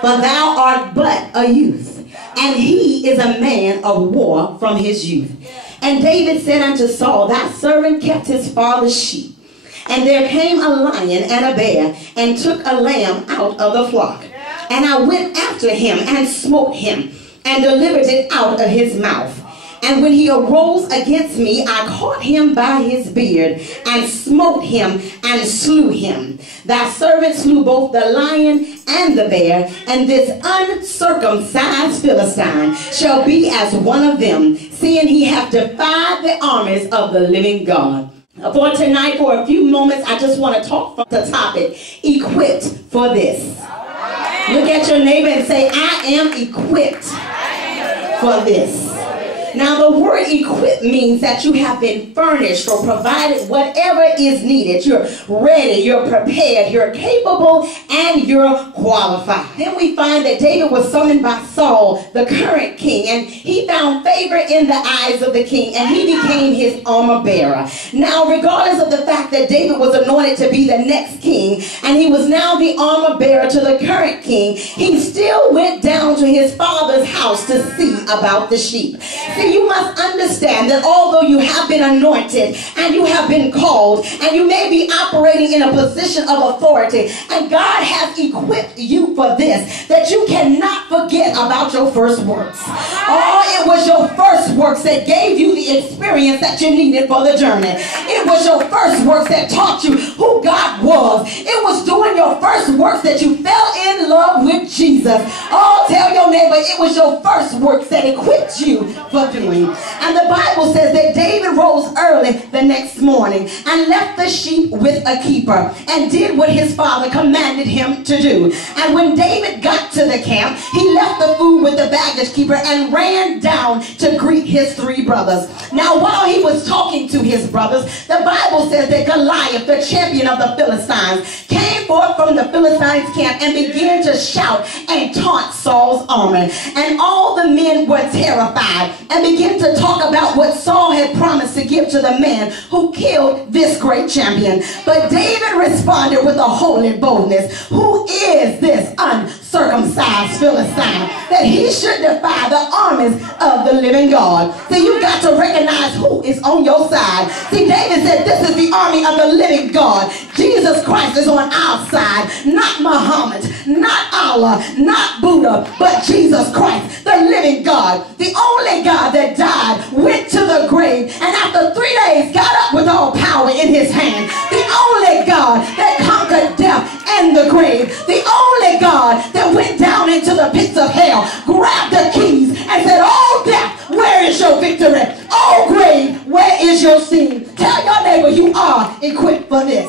for thou art but a youth, and he is a man of war from his youth. And David said unto Saul, thy servant kept his father's sheep. And there came a lion and a bear, and took a lamb out of the flock. And I went after him, and smote him, and delivered it out of his mouth. And when he arose against me, I caught him by his beard, and smote him, and slew him. Thy servant slew both the lion and the bear, and this uncircumcised Philistine shall be as one of them, seeing he hath defied the armies of the living God. For tonight, for a few moments, I just want to talk from the topic, equipped for this. Look at your neighbor and say, I am equipped for this. Now the word equipped means that you have been furnished or provided whatever is needed. You're ready, you're prepared, you're capable, and you're qualified. Then we find that David was summoned by Saul, the current king, and he found favor in the eyes of the king, and he became his armor bearer. Now regardless of the fact that David was anointed to be the next king, and he was now the armor bearer to the current king, he still went down to his father's house to see about the sheep. See, you must understand that although you have been anointed and you have been called and you may be operating in a position of authority and God has equipped you for this, that you cannot forget about your first works. Oh, it was your first works that gave you the experience that you needed for the journey. It was your first works that taught you who God was. It was doing your first works that you fell in love with Jesus. Oh, tell your neighbor, it was your first works that equipped you for doing. And the Bible says that David rose early the next morning and left the sheep with a keeper and did what his father commanded him to do. And when David got to the camp, he left the food with the baggage keeper and ran down to greet his three brothers. Now while he was talking to his brothers, the Bible says that Goliath, the champion of the Philistines, came forth from the Philistines' camp and began to shout and taunt Saul's army. And all the men were terrified and began to talk about what Saul had promised to give to the man who killed this great champion. But David responded with a holy boldness, who is this uncircumcised Philistine that he should defy the armies of the living God? See, you got to recognize who is on your side. See, David said, this is the army of the living God. Jesus Christ is on our side, not Muhammad, not Allah, not Buddha, but Jesus Christ, the living God, the only God that died, went to the grave, and after 3 days got up with all power in his hand. The only God that conquered death and the grave. The only God that went down into the pits of hell, grabbed the keys and said, oh death, where is your victory? Oh grave, where is your sting? Tell your neighbor, you are equipped for this.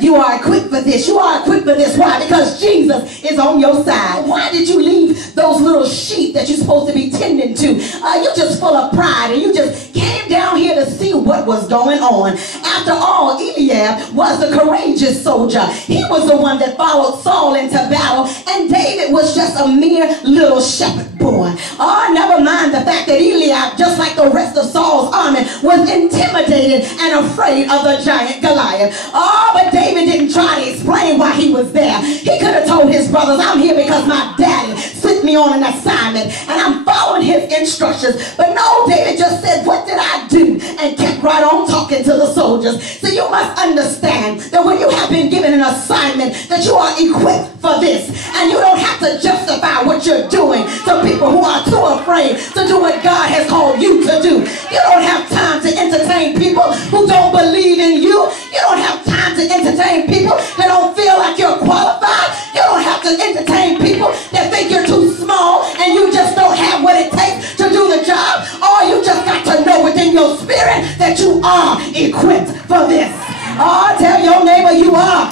You are equipped for this. You are equipped for this. Why? Because Jesus is on your side. Why did you leave those little sheep that you're supposed to be tending to? You're just full of pride and you just came down here to see what was going on. After all, Eliab was the courageous soldier. He was the one that followed Saul into battle, and David was just a mere little shepherd boy. Oh, never mind the fact that Eliab, just like the rest of Saul's army, was intimidated and afraid of the giant Goliath. Oh, but David didn't try to explain why he was there. He could have told his brothers, I'm here because my daddy sent me on an assignment and I'm following his instructions. But no, David just said, what did I do? And kept right on talking to the soldiers. So you must understand that when you have been given an assignment, that you are equipped for this. And you don't have to justify what you're doing to people who are too afraid to do what God has called you to do. You don't have time to entertain people who don't believe in you. You don't have time to entertain people that don't feel like you're qualified. You don't have to entertain people that think you're too small and you just don't have what it takes to do the job. Or you just got to know within your spirit that you are equipped for this. Oh, tell your neighbor you are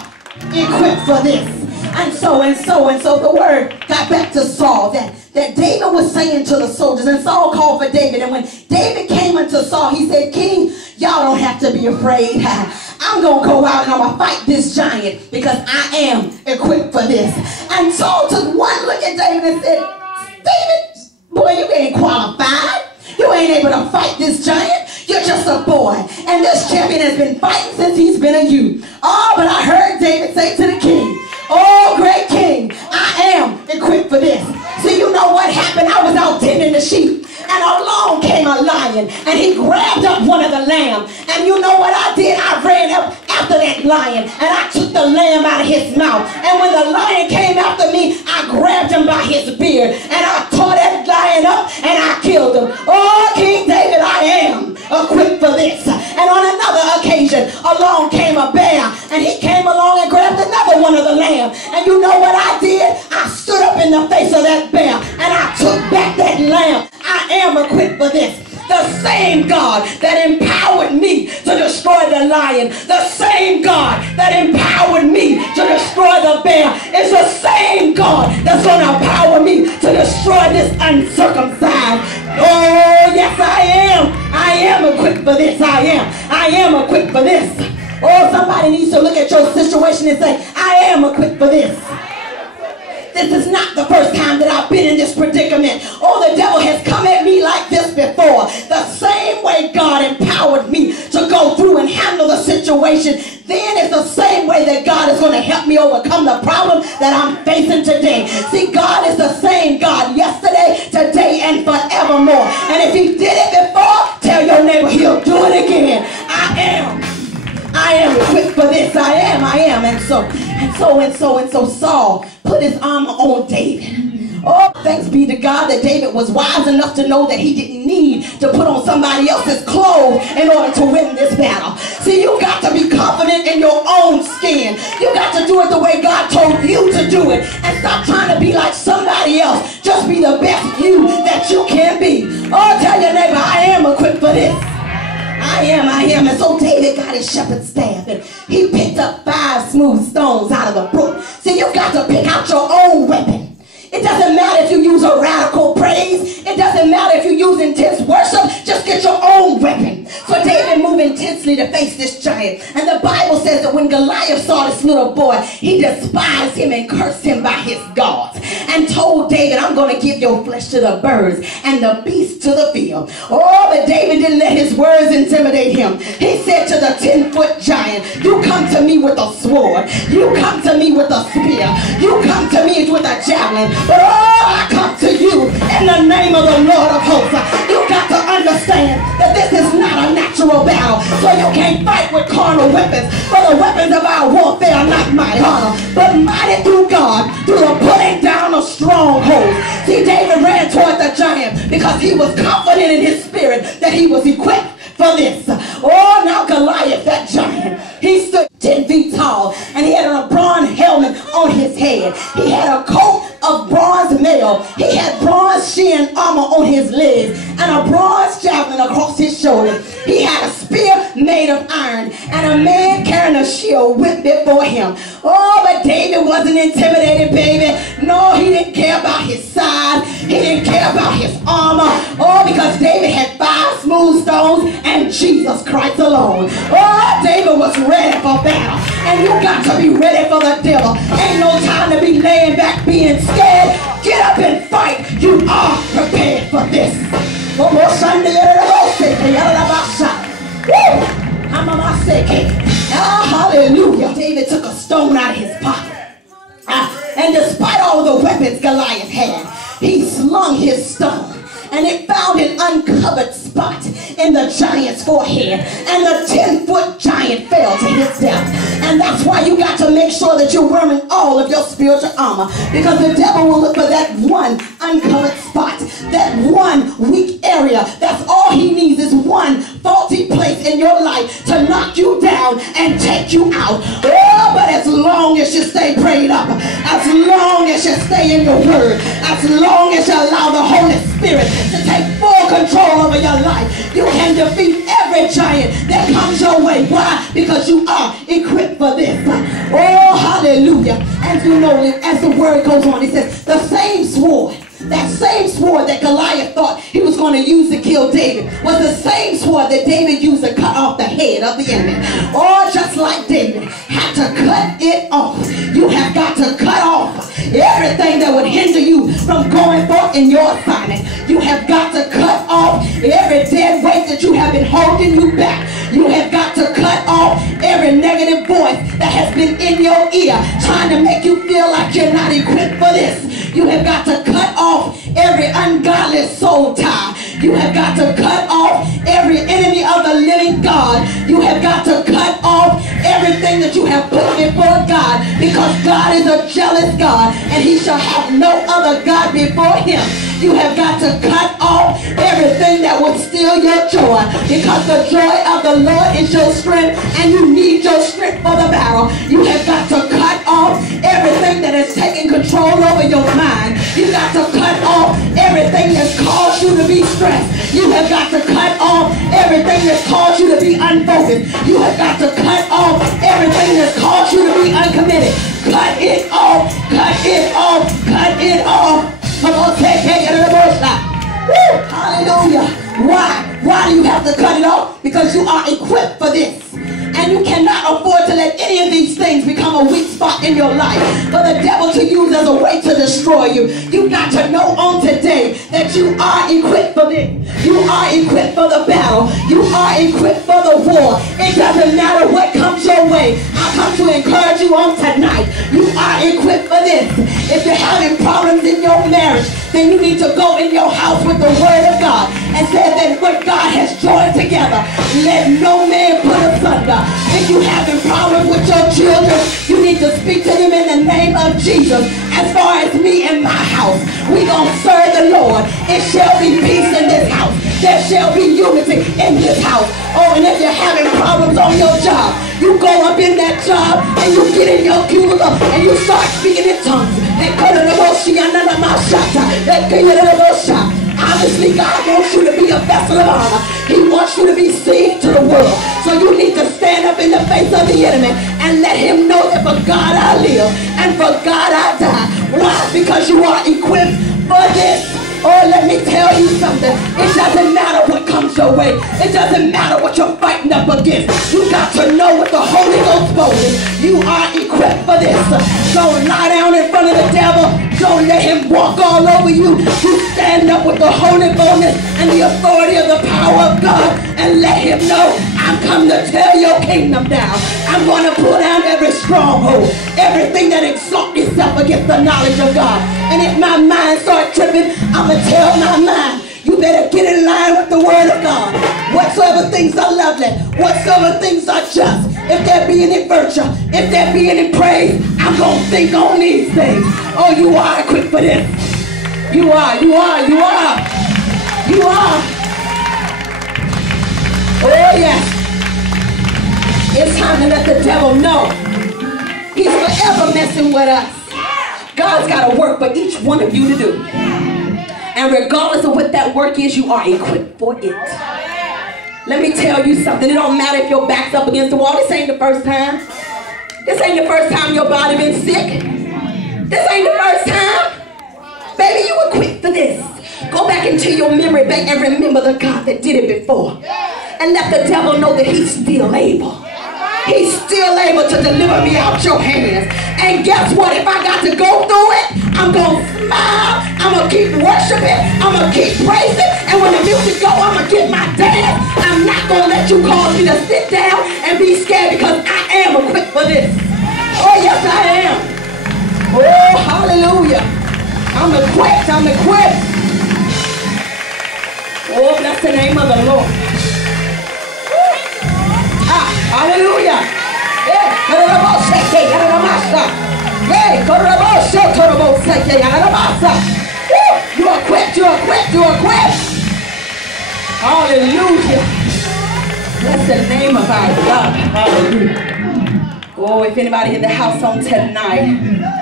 equipped for this. And so the word got back to Saul that David was saying to the soldiers, and Saul called for David. And when David came unto Saul, he said, King, y'all don't have to be afraid. I'm going to go out and I'm going to fight this giant because I am equipped for this. And Saul took one look at David and said, David, boy, you ain't qualified. You ain't able to fight this giant. You're just a boy. And this champion has been fighting since he's been a youth. Oh, but I heard David say to the king, oh, great king, I and he grabbed up one of the lambs. And you know what I did? I ran up after that lion, and I took the lamb out of his mouth. And when the lion came after me, I grabbed him by his beard, and I tore that lion up, and I killed him. Oh, King David, I am equipped for this. And on another occasion, along came a bear, and he came along and grabbed another one of the lambs. And you know what I did? I stood up in the face of that bear, and I took back that lamb. I am equipped for this. The same God that empowered me to destroy the lion, the same God that empowered me to destroy the bear, is the same God that's going to empower me to destroy this uncircumcised. Oh, yes, I am. I am equipped for this. I am equipped for this. Oh, somebody needs to look at your situation and say, I am equipped for this. This is not the first time that I've been in this predicament. Oh, the devil has come at me like this before. The same way God empowered me to go through and handle the situation, then it's the same way that God is going to help me overcome the problem that I'm facing today. See, God is the same God yesterday, today, and forevermore. And if he did it before, tell your neighbor he'll do it again. I am equipped for this. I am. And so Saul put his armor on David. Oh, thanks be to God that David was wise enough to know that he didn't need to put on somebody else's clothes in order to win this battle. See, you got to be confident in your own skin. You got to do it the way God told you to do it. And stop trying to be like somebody else. Just be the best you that you can be. Oh, tell your neighbor, I am equipped for this. I am. And so David got his shepherd's staff, and he picked up 5 smooth stones out of the brook. See, you got to pick out your own weapon. It doesn't matter if you use a radical praise. It doesn't matter if you use intense worship. Just get your own weapon. So David moved intensely to face this giant. And the Bible says that when Goliath saw this little boy, he despised him and cursed him by his gods, and told David, I'm going to give your flesh to the birds and the beasts to the field. Oh, but David didn't let his words intimidate him. He said to the 10-foot giant, you come to me with a sword. You come to me with a spear. You come to me with a javelin. But oh, I come to you in the name of the Lord of hosts. You got to understand that this is not a natural battle. So you can't fight with carnal weapons. For the weapons of our warfare are not mighty, but mighty through God, through the pulling down of strongholds. See, David ran toward the giant because he was confident in his spirit that he was equipped for this. Oh, now Goliath, that giant, he stood 10 feet tall, and he had a bronze helmet on his head. He had a coat of bronze mail. He had bronze shin armor on his legs, and a bronze javelin across his shoulders. He had a spear made of iron, and a man carrying a shield went before him. Oh, but David wasn't intimidated, baby. No, he didn't care about his size. He didn't care about his armor. Oh, because David had 5 smooth stones and Jesus Christ alone. Oh, David was ready for battle. And you got to be ready for the devil. Ain't no time to be laying back being scared. Get up and fight. You are prepared for this. Hallelujah. David took a stone out of his pocket. And despite all the weapons Goliath had, he slung his stone, and it found an uncovered spot in the giant's forehead, and the 10-foot giant fell to his death. And that's why you got to make sure that you're wearing all of your spiritual armor, because the devil will look for that one uncovered spot, that one weak area. That's all he needs, is one faulty place in your life to knock you down and take you out. Oh, but as long as you stay prayed up, as long as you stay in your word, as long as you allow the Holy Spirit to take full control over your life, you can defeat every giant that comes your way. Why? Because you are equipped for this. Oh, hallelujah. And you know, as the word goes on, it says the same sword, that same sword that Goliath thought he was going to use to kill David, was the same sword that David used to cut off the head of the enemy. Or just like David had to cut it off, you have got to cut off everything that would hinder you from going forth in your assignment. You have got to cut off every dead weight that you have been holding you back. You have got to cut off every negative voice that has been in your ear trying to make you feel like you're not equipped for this. You have got to cut off every ungodly soul tie. You have got to cut off every enemy of the living God. You have got to cut off everything that you have put before God, because God is a jealous God and he shall have no other God before him. You have got to cut off everything that will steal your joy, because the joy of the Lord is your strength, and you need your strength for the battle. You have got to cut off everything that is taking control over your mind. You got to cut off everything that's caused you to be stressed. You have got to cut off everything that's caused you to be unfocused. You have got to cut off everything that's caused you to be uncommitted. Cut it off, cut it off, cut it off. Come on, take it. Woo! Hallelujah. Why do you have to cut it off? Because you are equipped for this. And you cannot afford to let any of these things become a weak spot in your life for the devil to use as a way to destroy you. You got to know on today that you are equipped for this. You are equipped for the battle. You are equipped for the war. It doesn't matter what comes your way. I come to encourage you on tonight. You are equipped for this. If you're having problems in your marriage, then you need to go in your house with the word of God and say that what God has joined together, let no man put asunder. If you're having problems with your children, you need to speak to them in the name of Jesus. As far as me and my house, we gonna serve the Lord. It shall be peace in this house. There shall be unity in this house. Oh, and if you're having problems on your job, you go up in that job and you get in your cubicle and you start speaking in tongues. Obviously, God wants you to be a vessel of honor. He wants you to be seen to the world. So you need to stand up in the face of the enemy and let him know that for God I live and for God I die. Why? Because you are equipped for this. Oh, let me tell you something. It doesn't matter what comes your way. It doesn't matter what you're fighting up against. You got to know what the Holy Ghost told you. You are equipped for this. Don't lie down in front of the devil. Don't let him walk all over you. You stand up with the holy boldness and the authority of the power of God and let him know, I'm come to tear your kingdom down. I'm going to pull down every stronghold, everything that exalts itself against the knowledge of God. And if my mind starts tripping, I'm going to tell my mind, you better get in line with the word of God. Whatsoever things are lovely, whatsoever things are just, if there be any virtue, if there be any praise, I'm going to think on these things. Oh, you are equipped for this. You are. Oh, yes. It's time to let the devil know he's forever messing with us. God's got a work for each one of you to do. And regardless of what that work is, you are equipped for it. Let me tell you something. It don't matter if your back's up against the wall. This ain't the first time. This ain't the first time your body been sick. This ain't the first time. Baby, you equipped for this. Go back into your memory bank and remember the God that did it before. And let the devil know that he's still able. He's still able to deliver me out your hands. And guess what? If I got to go through it, I'm going to smile. I'm going to keep worshiping. I'm going to keep praising. And when the music goes, I'm going to get my dance. I'm not going to let you cause me to sit down and be scared, because I am equipped for this. Oh, yes, I am. Oh, hallelujah. I'm equipped. Oh, bless the name of the Lord. Hallelujah. You're equipped. Hallelujah. Bless the name of our God. Hallelujah. Oh, if anybody in the house on tonight